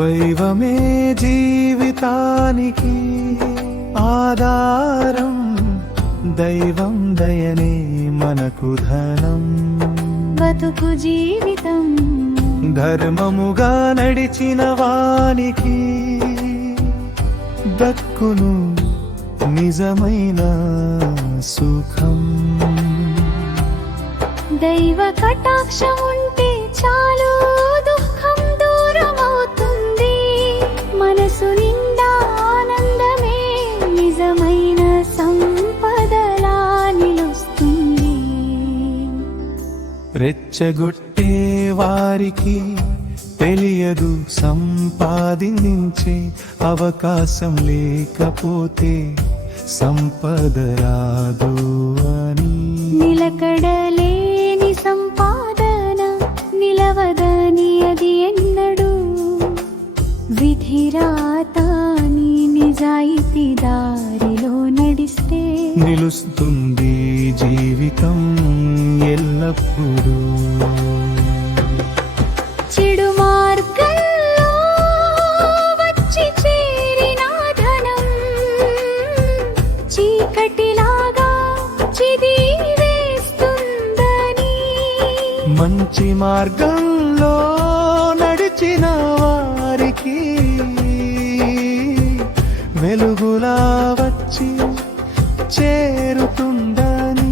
దైవమే జీవితానికి ఆధారం, దైవం దయనే మనకు ధనం. బతుకు జీవితం ధర్మముగా నడిచిన వానికి దక్కును నిజమైన సుఖం. దైవ కటాక్షం ఉంటే చాలు, దుఃఖం దూరం అవుతుంది. మనసు నిండా ఆనందమే నిజమైన సంపదలా నిలుస్తుంది. రెచ్చగొట్టే వారికి తెలియదు సంపాదించే అవకాశం లేకపోతే సంపద రాదు అని. నిలకడలేని సంపాదన నిలవదని అది ఎన్నడూ విధిరాతాని నిజాయితీ దారిలో నడిస్తే నిలుస్తుంది జీవితం ఎల్లప్పుడూ. చెడు మార్గంలో వచ్చి చేరిన ధనం చీకటిలాగా చిదివేస్తుందని. మంచి మార్గంలో నడిచిన వారికి వెలుగులా వచ్చి చేరుతుందని.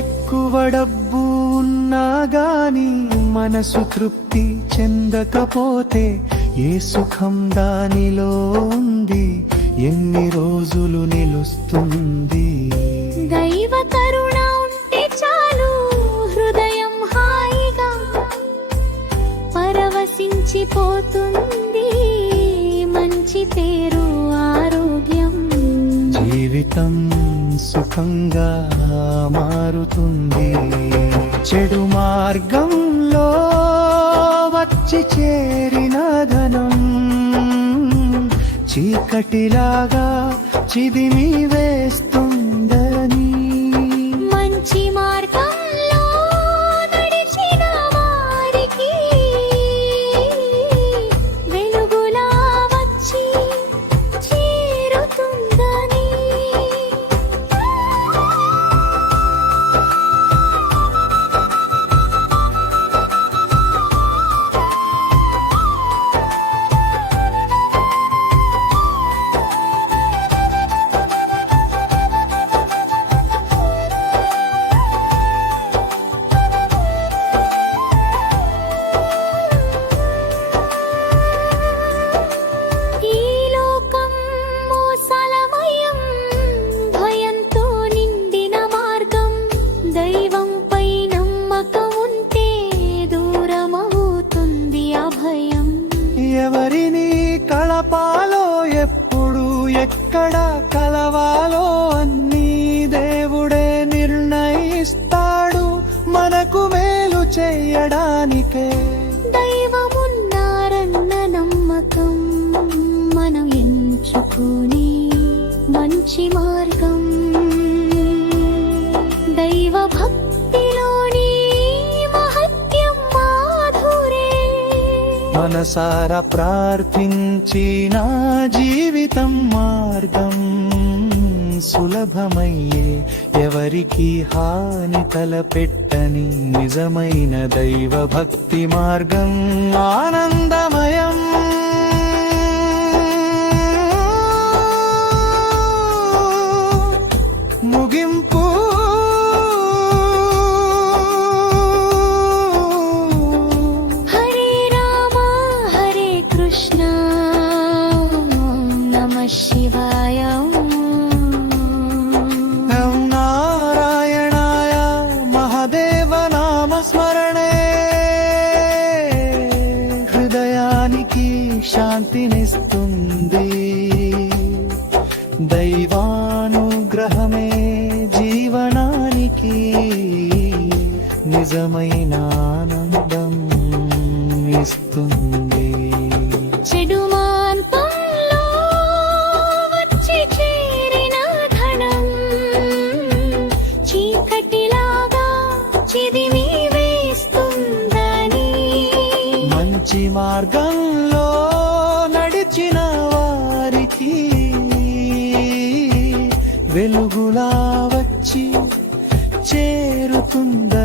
ఎక్కువ డబ్బు ఉన్నా గాని మనసు తృప్తి చెందకపోతే ఏ సుఖం దానిలో ఉంది, ఎన్ని రోజులు నిలుస్తుంది. దైవ కరుణ ఉంటే చాలు, హృదయం హాయిగా పరవశించిపోతుంది. మంచి పేరు ఆరోగ్యం జీవితం సుఖంగా మారుతుంది. చెడు మార్గంలో వచ్చి చేరిన ధనం చీకటిలాగా చిదిమి వేస్తుందని. మంచి మార్గంలో నడిచిన వారికి వెలుగులా వచ్చి చేరుతుందని. ఎవరిని కలపాలో ఎప్పుడు ఎక్కడ కలవాలో అన్నీ దేవుడే నిర్ణయిస్తాడు, మనకు మేలు చేయడానికే. దైవమున్నారన్న నమ్మకం మనం ఎంచుకుని మంచి మార్గం. దైవ భక్తిలోని మహత్యం మాధురే. మనసారా ప్రార్థించిన జీవితం మార్గం సులభమయ్యే, ఎవరికి హాని తలపెట్టని నిజమైన దైవ భక్తి మార్గం ఆనందమయం. ముగింపు హరే రామ హరే కృష్ణ నమః శివాయ. నారాయణాయ మహాదేవ నామ స్మరణే హృదయానికి శాంతినిస్తుంది. దైవానుగ్రహమే జీవనానికి నిజమైన ఆనందం ఇస్తుంది. చెడు మార్గంలో వచ్చి చేరిన ధనం చీకటిలాగా చిదిమి వేస్తుందని, మంచి మార్గంలో నడిచిన వారికి వెలుగులా వచ్చి చేరుతుందని.